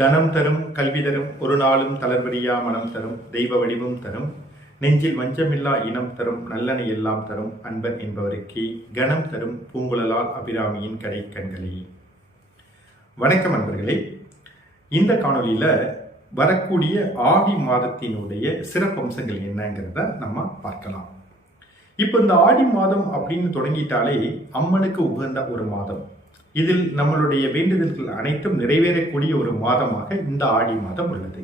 தனம் தரும் கல்வி தரும் ஒரு நாளும் தளர்வரியா மனம் தரும் தெய்வ வடிவம் தரும் நெஞ்சில் வஞ்சமில்லா இனம் தரும் நல்லனை எல்லாம் தரும் அன்பர் என்பவருக்கே கணம் தரும் பூங்குழலால் அபிராமியின் கடை கண்களே. வணக்கம் அன்பர்களே. இந்த காணொலியில வரக்கூடிய ஆடி மாதத்தினுடைய சிறப்பம்சங்கள் என்னங்கிறத நம்ம பார்க்கலாம். இப்போ இந்த ஆடி மாதம் அப்படின்னு தொடங்கிட்டாலே அம்மனுக்கு உகந்த ஒரு மாதம். இதில் நம்மளுடைய வேண்டுதல்கள் அனைத்தும் நிறைவேறக்கூடிய ஒரு மாதமாக இந்த ஆடி மாதம் உள்ளது.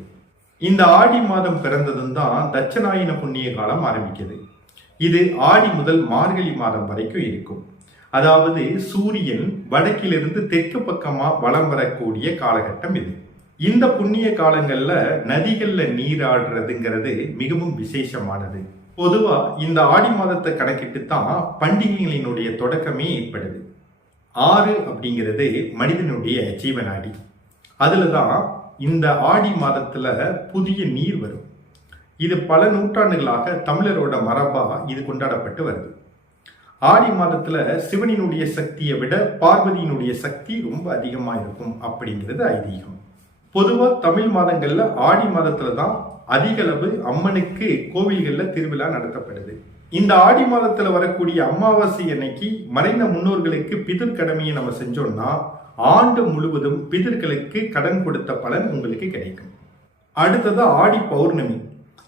இந்த ஆடி மாதம் பிறந்ததும் தான் தட்சநாயன புண்ணிய காலம் ஆரம்பிக்குது. இது ஆடி முதல் மார்கழி மாதம் வரைக்கும் இருக்கும். அதாவது சூரியன் வடக்கிலிருந்து தெற்கு பக்கமா வலம் வரக்கூடிய காலகட்டம் இது. இந்த புண்ணிய காலங்கள்ல நதிகள்ல நீராடுறதுங்கிறது மிகவும் விசேஷமானது. பொதுவா இந்த ஆடி மாதத்தை கணக்கிட்டு தான் பண்டிகைகளினுடைய தொடக்கமே ஏற்படுது. ஆறு அப்படிங்கிறது மனிதனுடைய ஜீவநாடி. அதுல தான் இந்த ஆடி மாதத்துல புதிய நீர் வரும். இது பல நூற்றாண்டுகளாக தமிழரோட மரபா இது கொண்டாடப்பட்டு வருது. ஆடி மாதத்துல சிவனினுடைய சக்தியை விட பார்வதியினுடைய சக்தி ரொம்ப அதிகமா இருக்கும் அப்படிங்கிறது ஐதீகம். பொதுவா தமிழ் மாதங்கள்ல ஆடி மாதத்துல தான் அதிக அளவு அம்மனுக்கு கோவில்கள்ல திருவிழா நடத்தப்படுது. இந்த ஆடி மாதத்துல வரக்கூடிய அமாவாசை அன்னைக்கு மறைந்த முன்னோர்களுக்கு பிதிர் கடமையை நம்ம செஞ்சோம்னா ஆண்டு முழுவதும் பிதர்களுக்கு கடன் கொடுத்த பலன் உங்களுக்கு கிடைக்கும். அடுத்தது ஆடி பௌர்ணமி.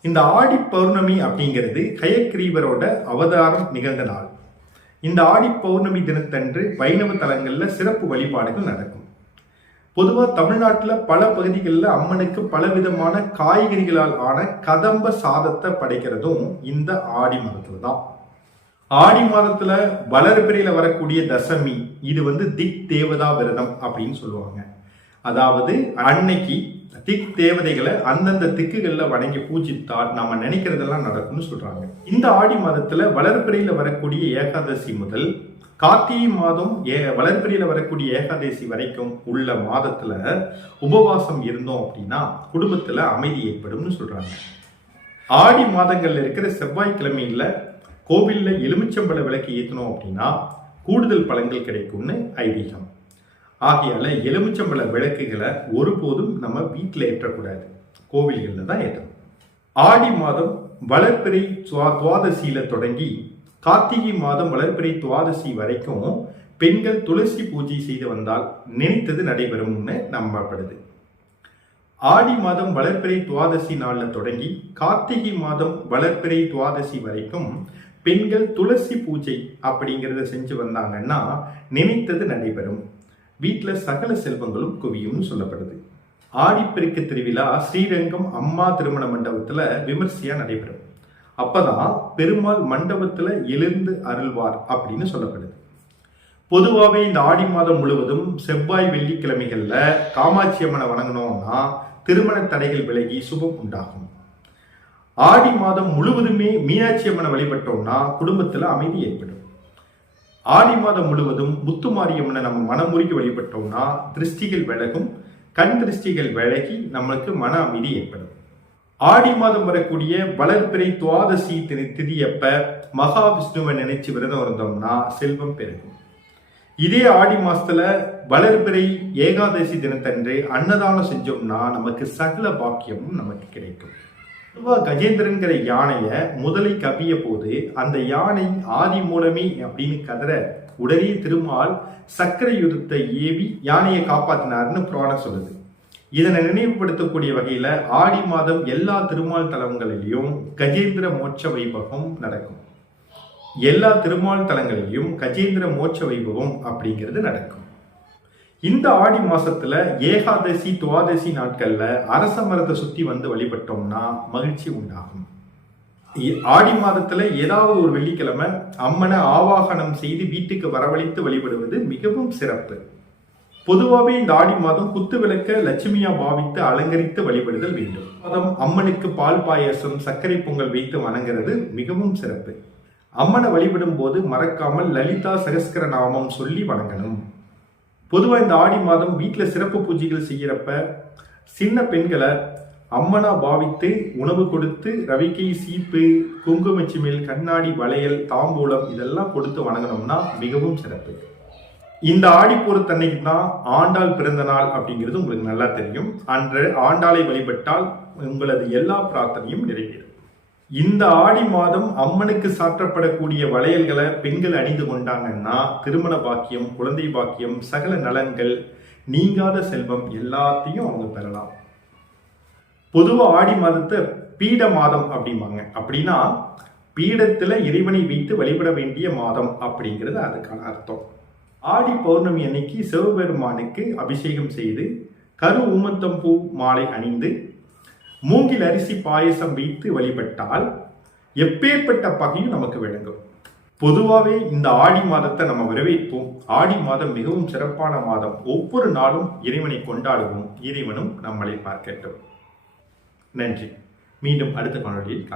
இந்த ஆடி பௌர்ணமி அப்படிங்கிறது ஹயக்ரீவரோட அவதாரம் நிகழ்ந்த நாள். இந்த ஆடி பௌர்ணமி தினத்தன்று வைணவ தலங்கள்ல சிறப்பு வழிபாடுகள் நடக்கும். பொதுவா தமிழ்நாட்டில் பல பகுதிகளில் அம்மனுக்கு பலவிதமான காய்கறிகளால் ஆன கதம்ப சாதத்தை படைக்கிறதும் இந்த ஆடி மாதத்துல தான். ஆடி மாதத்துல வளர்பிறையில வரக்கூடிய தசமி இது திக் தேவதா விரதம் அப்படின்னு சொல்லுவாங்க. அதாவது அன்னைக்கு திக் தேவதைகளை அந்தந்த திக்குகள்ல வணங்கி பூஜித்தால் நாம நினைக்கிறதெல்லாம் நடக்கும்னு சொல்றாங்க. இந்த ஆடி மாதத்துல வளர்பிறையில வரக்கூடிய ஏகாதசி முதல் கார்த்திகை மாதம் வளர்பிறையில வரக்கூடிய ஏகாதசி வரைக்கும் உள்ள மாதத்துல உபவாசம் இருந்தோம் அப்படின்னா குடும்பத்துல அமைதி ஏற்படும் சொல்றாங்க. ஆடி மாதங்கள்ல இருக்கிற செவ்வாய்க்கிழமையில கோவில்ல எலுமிச்சம்பழ விளக்கு ஏற்றணும் அப்படின்னா கூடுதல் பலன்கள் கிடைக்கும்னு ஐதீகம். ஆகையால எலுமிச்சம்பழ விளக்குகளை ஒருபோதும் நம்ம வீட்டில் ஏற்றக்கூடாது, கோவில்கள்ல தான் ஏற்றணும். ஆடி மாதம் வளர்பிறை துவாதசியில தொடங்கி கார்த்திகை மாதம் வளர்பிறை துவாதசி வரைக்கும் பெண்கள் துளசி பூஜை செய்து வந்தால் நினைத்தது நடைபெறும்னு நம்பப்படுது. ஆடி மாதம் வளர்பிறை துவாதசி நாள்ல தொடங்கி கார்த்திகை மாதம் வளர்பிறை துவாதசி வரைக்கும் பெண்கள் துளசி பூஜை அப்படிங்கிறத செஞ்சு வந்தாங்கன்னா நினைத்தது நடைபெறும், வீட்டுல சகல செல்வங்களும் குவியும் சொல்லப்படுது. ஆடிப்பெருக்கு திருவிழா ஸ்ரீரங்கம் அம்மா திருமண மண்டபத்துல விமர்சையா நடைபெறும். அப்பதான் பெருமாள் மண்டபத்துல எழுந்து அருள்வார் அப்படின்னு சொல்லப்படுது. பொதுவாகவே இந்த ஆடி மாதம் முழுவதும் செவ்வாய் வெள்ளிக்கிழமைகள்ல காமாட்சி அம்மனை வணங்கணும்னா திருமண தடைகள் விலகி சுபம் உண்டாகும். ஆடி மாதம் முழுவதுமே மீனாட்சி அம்மனை வழிபட்டோம்னா குடும்பத்துல அமைதி ஏற்படும். ஆடி மாதம் முழுவதும் முத்துமாரியம்மனை நம்ம மனமுருகி வழிபட்டோம்னா திருஷ்டிகள் விலகும், கண் திருஷ்டிகள் விலகி நம்மளுக்கு மன அமைதி ஏற்படும். ஆடி மாதம் வரக்கூடிய வளர்பிறை துவாதசி திதியப்ப மகாவிஷ்ணுவை நினைச்சு விரதம் இருந்தோம்னா செல்வம் பெருகும். இதே ஆடி மாசத்துல வளர்பிறை ஏகாதசி தினத்தன்று அன்னதானம் செஞ்சோம்னா நமக்கு சகல பாக்கியமும் நமக்கு கிடைக்கும். கஜேந்திரன்கிற யானைய முதலை கவிய போது அந்த யானை ஆதி மூலமே அப்படின்னு கதற உடனே திருமால் சக்கரை யுதத்தை ஏவி யானையை காப்பாத்தினார்னு புராணம் சொல்லுது. இதனை நினைவுபடுத்தக்கூடிய வகையில ஆடி மாதம் எல்லா திருமால் தலங்களிலும் கஜேந்திர மோட்ச வைபவம் நடக்கும். எல்லா திருமால் தலங்களிலும் கஜேந்திர மோட்ச வைபவம் அப்படிங்கிறது நடக்கும். இந்த ஆடி மாசத்துல ஏகாதசி துவாதசி நாட்கள்ல அரச மரத்தை சுத்தி வழிபட்டோம்னா மகிழ்ச்சி உண்டாகும். ஆடி மாதத்துல ஏதாவது ஒரு வெள்ளிக்கிழமை அம்மனை ஆவாகனம் செய்து வீட்டுக்கு வரவழைத்து வழிபடுவது மிகவும் சிறப்பு. பொதுவாகவே இந்த ஆடி மாதம் குத்து விளக்க லட்சுமியா பாவித்து அலங்கரித்து வழிபடுதல் வேண்டும். அம்மனுக்கு பால் பாயசம் சர்க்கரை பொங்கல் வைத்து வணங்குறது மிகவும் சிறப்பு. அம்மனை வழிபடும் போது மறக்காமல் லலிதா சகஸ்கர நாமம் சொல்லி வணங்கணும். பொதுவாக இந்த ஆடி மாதம் வீட்டுல சிறப்பு பூஜைகள் செய்யறப்ப சின்ன பெண்களை அம்மனா பாவித்து உணவு கொடுத்து ரவிக்கை சீப்பு குங்குமச்சிமில் கண்ணாடி வளையல் தாம்பூலம் இதெல்லாம் கொடுத்து வணங்கணும்னா மிகவும் சிறப்பு. இந்த ஆடிப்பூரத்தன்னைக்கு தான் ஆண்டாள் பிறந்த நாள் அப்படிங்கிறது உங்களுக்கு நல்லா தெரியும். அன்று ஆண்டாளை வழிபட்டால் உங்களது எல்லா பிரார்த்தனையும் நிறைவேறும். இந்த ஆடி மாதம் அம்மனுக்கு சாற்றப்படக்கூடிய வளையல்களை பெண்கள் அணிந்து கொண்டாங்கன்னா திருமண பாக்கியம், குழந்தை பாக்கியம், சகல நலன்கள், நீங்காத செல்வம் எல்லாத்தையும் அவங்க பெறலாம். பொதுவாக ஆடி மாதத்தை பீட மாதம் அப்படிம்பாங்க. அப்படின்னா பீடத்துல இறைவனை வைத்து வழிபட வேண்டிய மாதம் அப்படிங்கிறது அதுக்கான அர்த்தம். ஆடி பௌர்ணமி அன்னைக்கு சிவபெருமானுக்கு அபிஷேகம் செய்து கரு ஊமத்தம்பூ மாலை அணிந்து மூங்கில் அரிசி பாயசம் வைத்து வழிபட்டால் எப்பேற்பட்ட பகையும் நமக்கு விளங்கும். பொதுவாகவே இந்த ஆடி மாதத்தை நம்ம வரவேற்போம். ஆடி மாதம் மிகவும் சிறப்பான மாதம். ஒவ்வொரு நாளும் இறைவனை கொண்டாடுவோம். இறைவனும் நம்மளை பார்க்கட்டும். நன்றி. மீண்டும் அடுத்த காணொலியில்